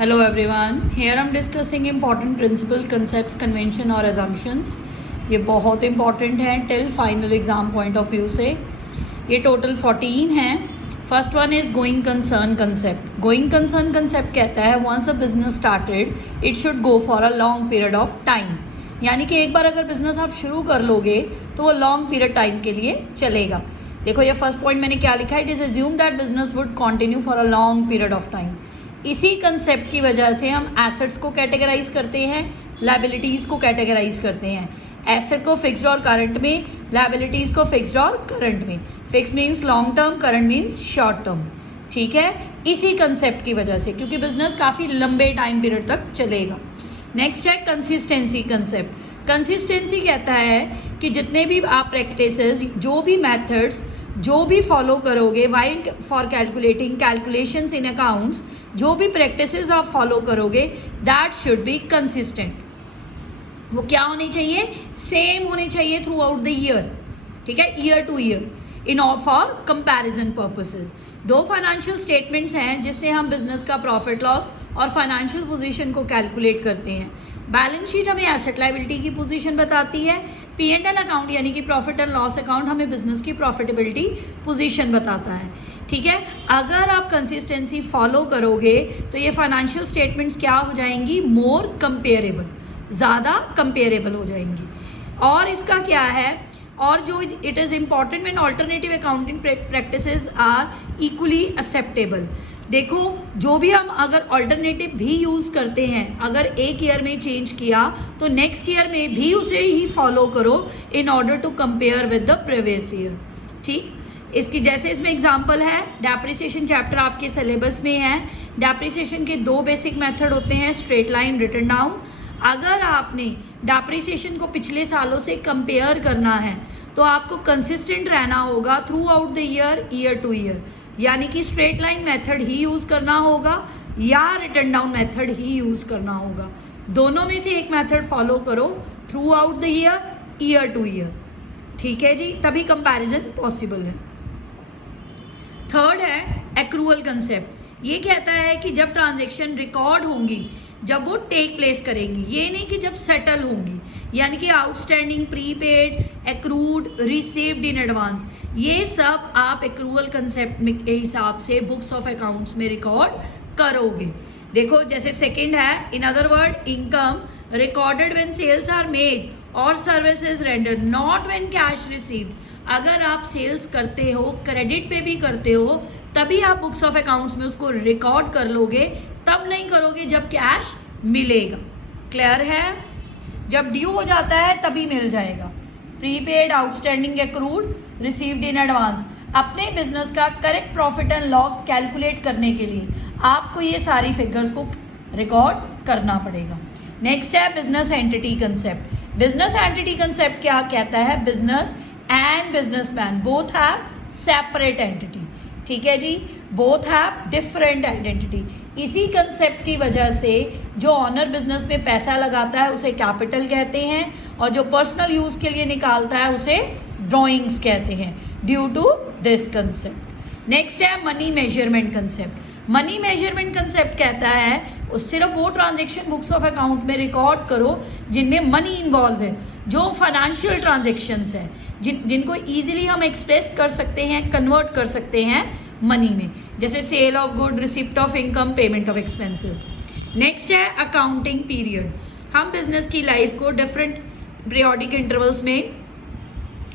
Hello everyone. Here I'm discussing important principle, concepts, convention और assumptions. ये बहुत important है till final exam point of view से. ये total 14 हैं. First one is going concern concept. Going concern concept कहता है once the business started, it should go for a long period of time. यानी कि एक बार अगर बिजनेस आप शुरू कर लोगे तो वो लॉन्ग पीरियड टाइम के लिए चलेगा. देखो ये फर्स्ट पॉइंट मैंने क्या लिखा है, it is assume that business would continue for a long period of time. इसी कंसेप्ट की वजह से हम एसेट्स को कैटेगराइज करते हैं, लायबिलिटीज को कैटेगराइज करते हैं. एसेट को फिक्स्ड और करंट में, लायबिलिटीज को फिक्स्ड और करंट में. Fix means long term, current means short term. ठीक है, इसी कंसेप्ट की वजह से, क्योंकि बिजनेस काफी लंबे टाइम पीरियड तक चलेगा. नेक्स्ट है कंसिस्टेंसी कंसेप्ट. कंसिस्टेंसी कहता है कि जितने भी आप प्रैक्टिसेस, जो भी मेथड्स, जो भी फॉलो करोगे while for calculating calculations in accounts, जो भी प्रैक्टिसेस आप फॉलो करोगे दैट शुड बी कंसिस्टेंट. वो क्या होनी चाहिए? सेम होनी चाहिए थ्रू आउट द ईयर. ठीक है, year two year in for comparison purposes. दो फाइनेंशियल स्टेटमेंट्स हैं जिससे हम बिजनेस का प्रॉफिट लॉस और फाइनेंशियल पोजीशन को कैलकुलेट करते हैं. बैलेंस शीट हमें एसेट लायबिलिटी की पोजीशन बताती है. P&L अकाउंट यानी कि प्रॉफिट एंड लॉस अकाउंट हमें बिजनेस की प्रॉफिटेबिलिटी पोजीशन बताता है. ठीक है, अगर आप कंसिस्टेंसी फॉलो करोगे तो ये फाइनेंशियल स्टेटमेंट्स क्या हो जाएंगी? मोर कंपेरेबल, ज़्यादा कंपेरेबल हो जाएंगी. और इसका क्या है, और जो it is important when alternative accounting practices are equally acceptable. देखो, जो भी हम अगर ऑल्टरनेटिव भी यूज़ करते हैं, अगर एक ईयर में चेंज किया तो नेक्स्ट ईयर में भी उसे ही फॉलो करो in order to compare with the previous year. ठीक, इसकी जैसे इसमें एग्जांपल है, डेप्रिसिएशन चैप्टर आपके सिलेबस में है. डेप्रिसिएशन के दो बेसिक मेथड होते हैं, स्ट्रेट लाइन, रिटन डाउन. अगर आपने डेप्रिसिएशन को पिछले सालों से कंपेयर करना है तो आपको कंसिस्टेंट रहना होगा through out the year, year two year. यानी कि स्ट्रेट लाइन मेथड ही यूज करना होगा या रिटन डाउन मेथड ही यूज करना होगा. दोनों में से एक मेथड फॉलो करो through out the year, year two year. ठीक है जी, तभी कंपैरिजन पॉसिबल है. थर्ड है एक्रूअल कंसेप्ट. ये कहता है कि जब ट्रांजैक्शन रिकॉर्ड होंगी, जब वो टेक प्लेस करेंगी, ये नहीं कि जब सेटल होंगी. यानी कि outstanding, prepaid, accrued, received in advance, ये सब आप एक्रूअल कंसेप्ट के हिसाब से बुक्स ऑफ अकाउंट्स में रिकॉर्ड करोगे. देखो जैसे सेकंड है, in other word income recorded when sales are made और services rendered, not when cash received. अगर आप सेल्स करते हो, क्रेडिट पे भी करते हो, तभी आप बुक्स ऑफ अकाउंट्स में उसको रिकॉर्ड कर लोगे. तब नहीं करोगे जब कैश मिलेगा. क्लियर है? जब ड्यू हो जाता है तभी मिल जाएगा. Prepaid, outstanding, accrued, received in advance. अपने बिजनेस का correct profit and loss calculate करने के लिए आपको ये सारी फिगर्स को रिकॉर्ड करना पड़ेगा. नेक्स्ट है business entity concept. Business entity concept क्या कहता है? Business and businessman both have separate entity. ठीक है जी, बोथ हैव डिफरेंट आइडेंटिटी. इसी कंसेप्ट की वजह से जो ऑनर बिजनेस में पैसा लगाता है उसे कैपिटल कहते हैं, और जो पर्सनल यूज के लिए निकालता है उसे ड्रॉइंग्स कहते हैं, due to this concept. Next है money measurement concept. Money measurement concept कहता है उस सिर्फ वो ट्रांजेक्शन बुक्स ऑफ अकाउंट में रिकॉर्ड करो जिनमें मनी इन्वॉल्व है, जो फाइनेंशियल ट्रांजेक्शंस हैं, जिनको इजीली हम एक्सप्रेस कर सकते हैं, कन्वर्ट कर सकते हैं मनी में, जैसे sale of good, receipt of income, payment of expenses. Next है अकाउंटिंग पीरियड. हम बिजनेस की लाइफ को डिफरेंट पीरियोडिक इंटरवल्स में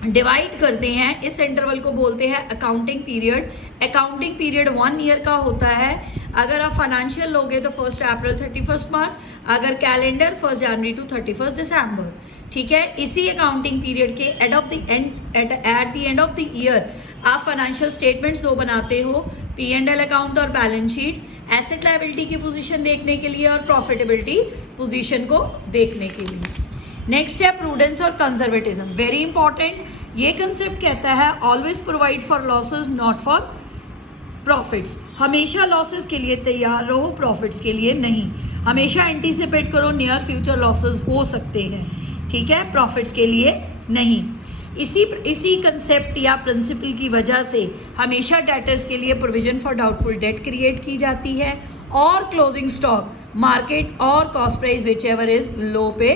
डिवाइड करते हैं. इस इंटरवल को बोलते हैं accounting period. Accounting period 1 year का होता है. अगर आप फाइनेंशियल लोगे तो 1 अप्रैल 31 मार्च, अगर कैलेंडर 1 जनवरी टू 31 दिसंबर. ठीक है, इसी अकाउंटिंग पीरियड के at the end of the year आप फाइनेंशियल स्टेटमेंट्स दो बनाते हो, P&L अकाउंट और बैलेंस शीट, एसेट लायबिलिटी की पोजीशन देखने के लिए और प्रॉफिटेबिलिटी पोजीशन को देखने के लिए. नेक्स्ट है प्रूडेंस और कंजर्वेटिज्म. Very important. ये कंसेप्ट कहता है always provide for losses not for profits. हमेशा लॉसेस के लिए तैयार रहो, प्रॉफिट्स के लिए नहीं. हमेशा एंटीसिपेट करो नियर फ्यूचर लॉसेस हो सकते हैं. ठीक है, प्रॉफिट्स के लिए नहीं. इसी कंसेप्ट या प्रिंसिपल की वजह से हमेशा डेटर्स के लिए provision for doubtful debt create की जाती है और क्लोजिंग स्टॉक मार्केट और cost price which ever is low पे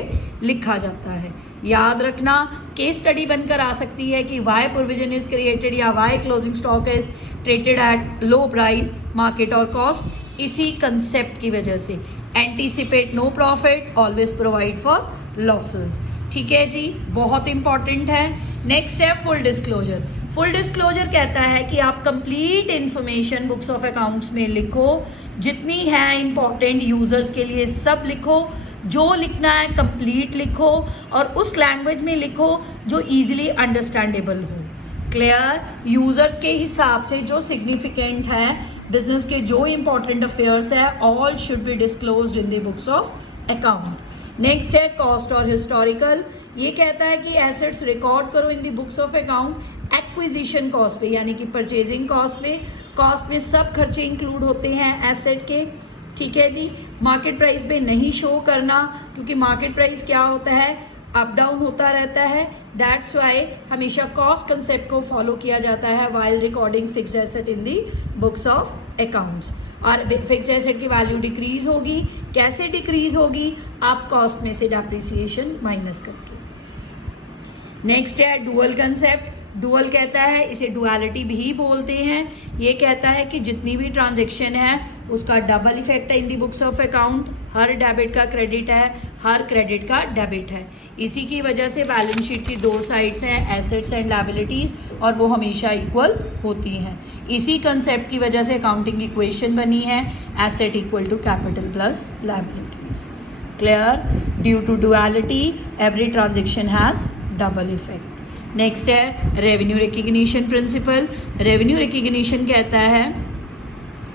लिखा जाता है। याद रखना, केस स्टडी बनकर आ सकती है कि वाई प्रोविजन इज क्रिएटेड या why closing stock is traded at low price market और कॉस्ट। इसी कंसेप्ट की वजह से anticipate no profit, always provide for losses. ठीक है जी, बहुत इंपॉर्टेंट है। नेक्स्ट है फुल डिस्क्लोजर। फुल डिस्क्लोजर कहता है कि आप complete information books of accounts में लिखो, जितनी है इंपॉर्टेंट यूजर्स के लिए सब लिखो, जो लिखना है कंप्लीट लिखो और उस लैंग्वेज में लिखो जो इजीली अंडरस्टैंडेबल हो। क्लियर? यूजर्स के हिसाब से जो सिग्निफिकेंट है, बिजनेस के जो इंपॉर्टेंट अफेयर्स है, all should be disclosed in the books of account. Next है कॉस्ट और हिस्टोरिकल। ये कहता है कि एसेट्स रिकॉर्ड करो इन the books of account acquisition cost पे, यानी कि परचेजिंग कॉस्ट पे। कॉस्ट में सब खर्चे इंक्लूड होते हैं एसेट के। ठीक है जी, मार्केट प्राइस पे नहीं शो करना, क्योंकि मार्केट प्राइस क्या होता है, अप डाउन होता रहता है। दैट्स वाई हमेशा कॉस्ट कंसेप्ट को फॉलो किया जाता है while recording fixed asset in the books of accounts. और फिक्स्ड एसेट की वैल्यू डिक्रीज होगी। कैसे डिक्रीज होगी? आप कॉस्ट में से डेप्रिसिएशन माइनस करके। नेक्स्ट है डुअल कंसेप्ट। डुअल कहता है, इसे डुअलिटी भी बोलते हैं। ये कहता है कि जितनी भी ट्रांजेक्शन है उसका डबल इफेक्ट है in the books of account. हर डेबिट का क्रेडिट है, हर क्रेडिट का डेबिट है। इसी की वजह से बैलेंस शीट की दो साइड्स हैं, एसेट्स एंड लायबिलिटीज, और वो हमेशा इक्वल होती हैं। इसी कंसेप्ट की वजह से अकाउंटिंग इक्वेशन बनी है, asset equal to capital plus liabilities. Clear? Due to duality every transaction has double effect. Next है revenue recognition principle. Revenue recognition कहता है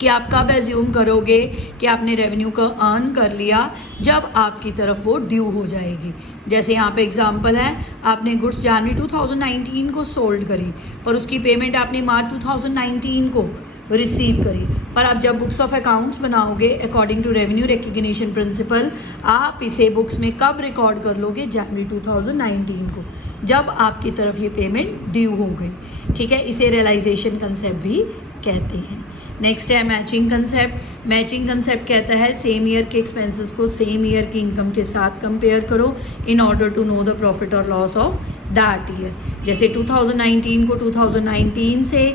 कि आप कब एज्यूम करोगे कि आपने रेवेन्यू को अर्न कर लिया, जब आपकी तरफ वो ड्यू हो जाएगी। जैसे यहाँ पे एग्जांपल है, आपने गुड्स जनवरी 2019 को सोल्ड करी, पर उसकी पेमेंट आपने मार्च 2019 को रिसीव करी। पर आप जब बुक्स ऑफ अकाउंट्स बनाओगे according to revenue recognition principle, आप इसे बुक्स में कब रिकॉर्ड कर लोगे? जनवरी 2019 को, जब आपकी तरफ ये पेमेंट ड्यू हो गई। ठीक है, इसे रियलाइजेशन कंसेप्ट भी कहते हैं। नेक्स्ट है मैचिंग कंसेप्ट। मैचिंग कंसेप्ट कहता है सेम ईयर के एक्सपेंसेस को सेम ईयर की इनकम के साथ कंपेयर करो in order to know the profit और लॉस ऑफ दैट ईयर। जैसे 2019 को 2019 से,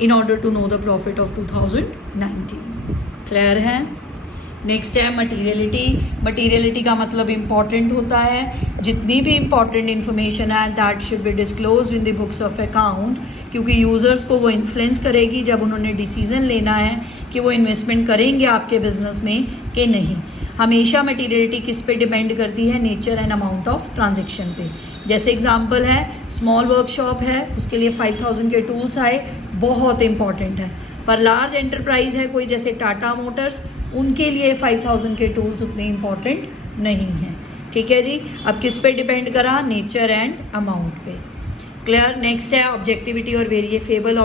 in order to know the profit of 2019। Clear है? नेक्स्ट है मटीरियलिटी। मटीरियलिटी का मतलब इम्पॉर्टेंट होता है। जितनी भी इम्पॉर्टेंट इन्फॉर्मेशन है that should be disclosed in the books of account, क्योंकि यूजर्स को वो इन्फ्लुएंस करेगी जब उन्होंने डिसीजन लेना है कि वो इन्वेस्टमेंट करेंगे आपके बिजनेस में कि नहीं। हमेशा मटीरियलिटी किस पे डिपेंड करती है? Nature and amount of transaction पे। जैसे एग्जांपल है, स्मॉल वर्कशॉप है, उसके लिए 5000 के टूल्स आए, बहुत इंपॉर्टेंट है। पर लार्ज एंटरप्राइज है कोई, जैसे टाटा मोटर्स, उनके लिए 5000 के टूल्स उतने इंपॉर्टेंट नहीं हैं। ठीक है जी, अब किस पे डिपेंड करा? नेचर एंड अमाउंट पे। क्लियर? नेक्स्ट है ऑब्जेक्टिविटी और वेरिएबल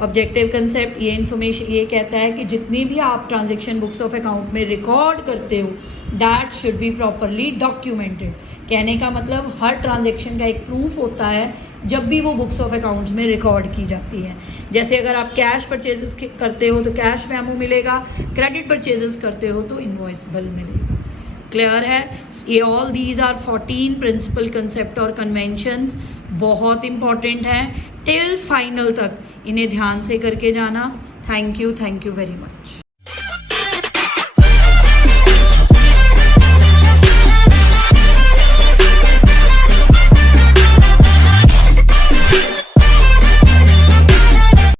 ऑब्जेक्टिव कंसेप्ट। ये इन्फॉर्मेशन ये कहता है कि जितनी भी आप ट्रांजेक्शन बुक्स ऑफ अकाउंट में रिकॉर्ड करते हो that should be properly documented. कहने का मतलब हर ट्रांजेक्शन का एक प्रूफ होता है जब भी वो बुक्स ऑफ अकाउंट्स में रिकॉर्ड की जाती है। जैसे अगर आप कैश परचेजेस करते हो तो कैश मेमो मिलेगा, क्रेडिट परचेजेस करते हो तो इनवॉइस बिल मिलेगा। क्लियर है? ये all these are 14 principle concept और कन्वेंशंस, बहुत इंपॉर्टेंट हैं। टिल फाइनल तक इन्हें ध्यान से करके जाना। Thank you very much.